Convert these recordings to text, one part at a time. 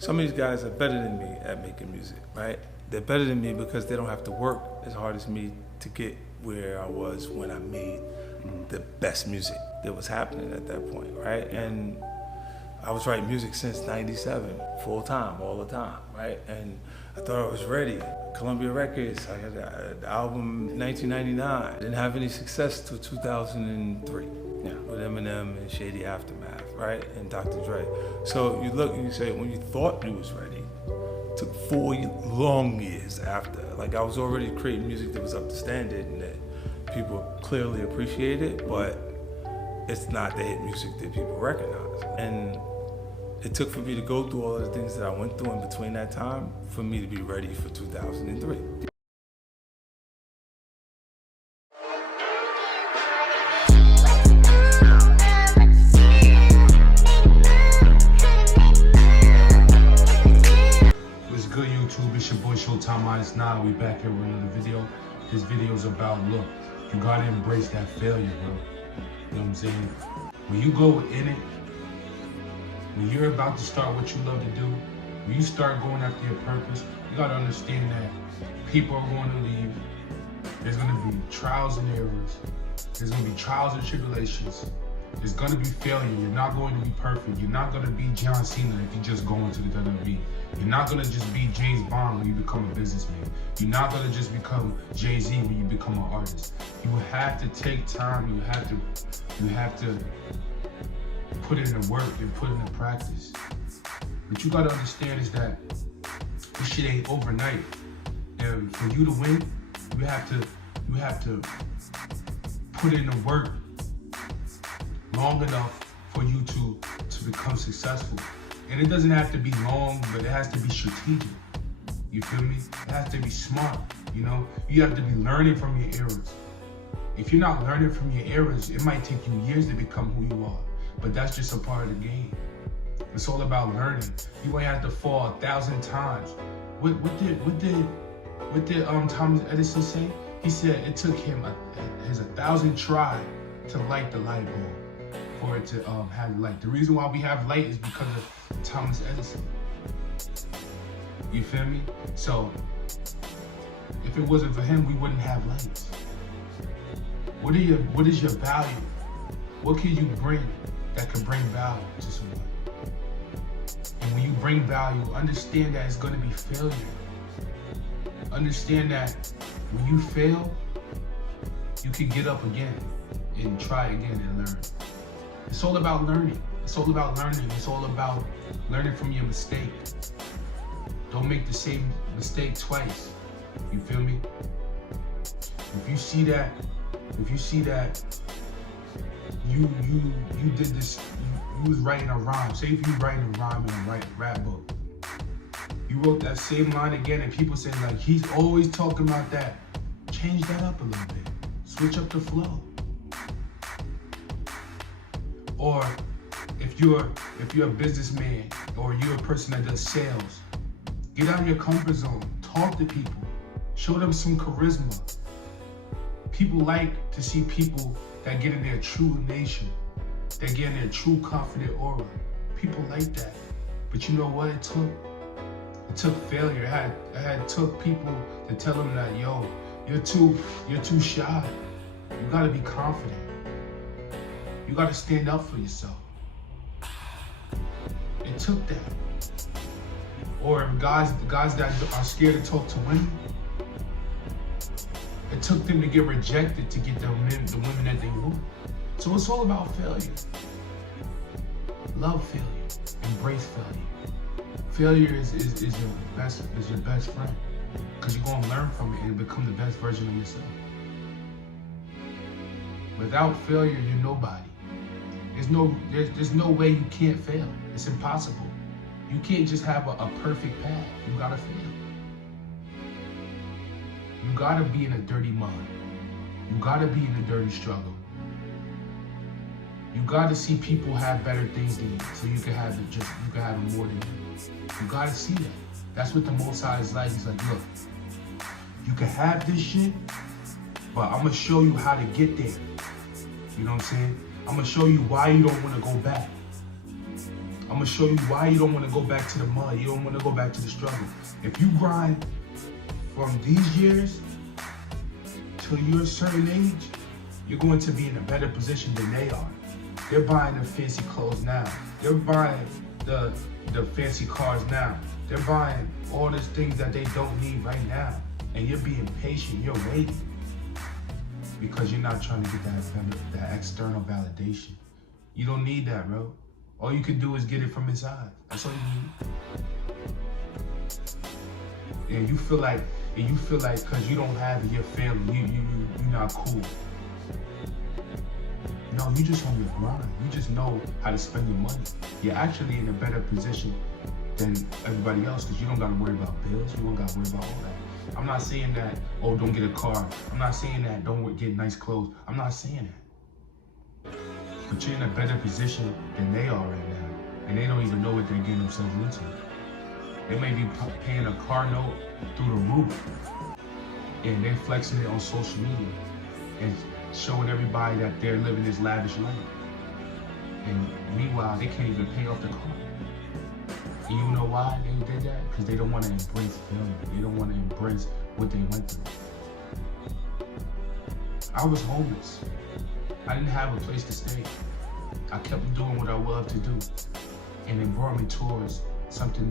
Some of these guys are better than me at making music, right? They're better than me because they don't have to work as hard as me to get where I was when I made the best music that was happening at that point, right? And I was writing music since '97, full time, all the time, right? And I thought I was ready. Columbia Records, I had the album in 1999. Didn't have any success till 2003, with Eminem and Shady Aftermath, right? And Dr. Dre. So you look and you say, when you thought you was ready, it took 4 long years after. Like I was already creating music that was up to standard and that people clearly appreciated, but it's not the hit music that people recognize. And it took for me to go through all of the things that I went through in between that time for me to be ready for 2003. What's good, YouTube? It's your boy Showtime -9. We back here with another video. This video is about, look, you gotta embrace that failure, bro. You know what I'm saying? When you go in it, when you're about to start what you love to do, when you start going after your purpose, you gotta understand that people are going to leave. There's gonna be trials and errors. There's gonna be trials and tribulations. There's gonna be failure. You're not going to be perfect. You're not gonna be John Cena if you just go into the WWE. You're not gonna just be James Bond when you become a businessman. You're not gonna just become Jay-Z when you become an artist. You have to take time. You have to put in the work and put in the practice. What you gotta understand is that this shit ain't overnight. And for you to win, you have to put in the work long enough for you to become successful. And it doesn't have to be long, but it has to be strategic. You feel me? It has to be smart, you know? You have to be learning from your errors. If you're not learning from your errors, it might take you years to become who you are. But that's just a part of the game. It's all about learning. You might have to fall 1,000 times. What did Thomas Edison say? He said it took him his 1,000 try to light the light bulb, for it to have light. The reason why we have light is because of Thomas Edison. You feel me? So if it wasn't for him, we wouldn't have lights. What is your value? What can you bring that can bring value to someone? And when you bring value, understand that it's going to be failure. Understand that when you fail, you can get up again and try again and learn. It's all about learning. It's all about learning. It's all about learning from your mistake. Don't make the same mistake twice. You feel me? If you see that you did this, you was writing a rhyme. Say if you writing a rhyme in a rap book. You wrote that same line again and people say like, he's always talking about that. Change that up a little bit. Switch up the flow. Or if you're a businessman or you're a person that does sales, get out of your comfort zone. Talk to people. Show them some charisma. People like to see people that get in their true nation, that get in their true confident aura. People like that. But you know what it took? It took failure. It took people to tell them that, yo, you're too shy. You gotta be confident. You gotta stand up for yourself. It took that. Or guys that are scared to talk to women, it took them to get rejected to get the women that they want. So it's all about failure. Love failure. Embrace failure. Failure is your best friend, because you're gonna learn from it and become the best version of yourself. Without failure, you're nobody. There's no way you can't fail. It's impossible. You can't just have a perfect path. You gotta fail. You gotta be in a dirty mud. You gotta be in a dirty struggle. You gotta see people have better things than you, so you can have it more than you. You gotta see that. That's what the Most High is like. He's like, look, you can have this shit, but I'm gonna show you how to get there. You know what I'm saying? I'm gonna show you why you don't wanna go back. I'm gonna show you why you don't want to go back to the mud. You don't want to go back to the struggle. If you grind from these years till you're a certain age, you're going to be in a better position than they are. They're buying the fancy clothes now. They're buying the fancy cars now. They're buying all these things that they don't need right now. And you're being patient, you're waiting. Because you're not trying to get that external validation. You don't need that, bro. All you can do is get it from inside. That's all you need. And you feel like because you don't have it, your family, you're not cool. No, you just on your grind. You just know how to spend your money. You're actually in a better position than everybody else because you don't gotta worry about bills. You don't gotta worry about all that. I'm not saying that, oh, don't get a car. I'm not saying that, don't get nice clothes. I'm not saying that. But you're in a better position than they are right now. And they don't even know what they're getting themselves into. They may be paying a car note through the roof. And they're flexing it on social media. And showing everybody that they're living this lavish life. And meanwhile, they can't even pay off the car. And you know why they did that? Because they don't want to embrace failure. They don't want to embrace what they went through. I was homeless. I didn't have a place to stay. I kept doing what I loved to do. And it brought me towards something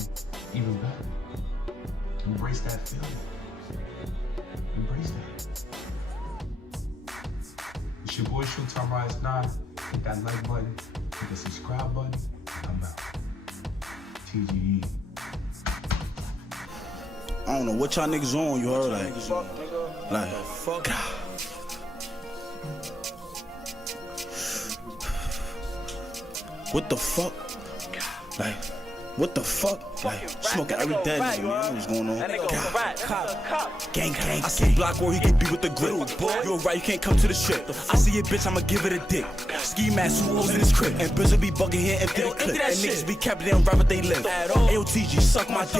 even better. Embrace that failure. Embrace that. It's your boy Showtime Rise 9. Hit that like button, hit the subscribe button. I'm out. TGE. I don't know what y'all niggas on, you heard? Like, fuck. What the fuck? Like, what the fuck? Like, smoking every day, nigga, man. What's going on? Gang. I see block where he can be with the grip. You alright, you can't come to the ship. I see a bitch, I'ma give it a dick. Ski mask, who's in his crib. And Bizzle be bugging here and fit a clip. And niggas be capping, they don't ride what they live. AOTG, suck my dick.